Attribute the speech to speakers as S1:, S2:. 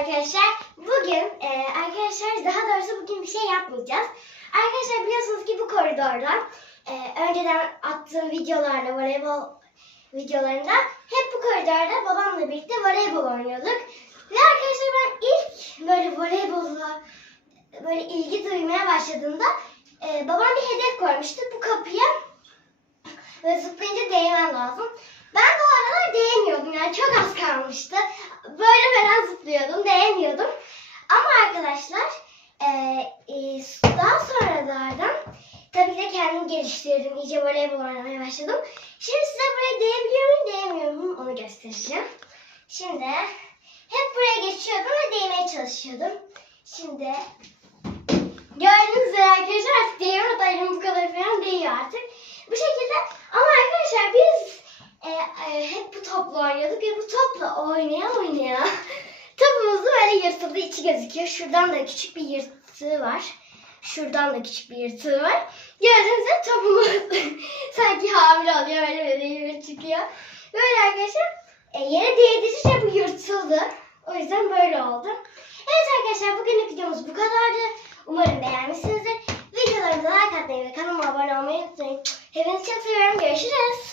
S1: arkadaşlar. Bugün e, arkadaşlar daha doğrusu bugün bir şey yapmayacağız. Arkadaşlar biliyorsunuz ki bu koridordan e, önceden attığım videolarda voleybol videolarında hep bu koridorda babamla birlikte voleybol oynuyorduk. Ve arkadaşlar ben ilk böyle voleybolla böyle ilgi duymaya başladığımda e, babam bir hedef koymuştu. Bu kapıya ve zıplayınca değmem lazım. Ben bu aralar değmiyordum yani çok az kalmıştı. Böyle falan zıplıyordum, değmiyordum. Ama arkadaşlar e, e, daha sonralardan tabii de kendimi geliştirdim. İyice voleybol oynamaya başladım. Şimdi size buraya değebiliyor muyum, değemiyor muyum onu göstereceğim. Şimdi hep buraya geçiyordum ve değmeye çalışıyordum. Şimdi gördüğünüz üzere arkadaşlar artık. Hatta elim bu kadar falan değiyor artık. Bu şekilde ama arkadaşlar biz e, e, hep bu topla oynuyorduk ve bu topla oynaya oynaya böyle yırtıldı içi gözüküyor. Şuradan da küçük bir yırtığı var. Şuradan da küçük bir yırtığı var. Gördüğünüzde topumuz sanki hamile oluyor öyle böyle yürü çıkıyor. Böyle arkadaşlar e, yere değdirince bu yırtıldı. O yüzden böyle oldu. Evet arkadaşlar bugünlük videomuz bu kadardı. Umarım beğenmişsinizdir. Videolarımıza like atmayı ve kanalıma abone olmayı unutmayın. Hepinizi çok seviyorum. Görüşürüz.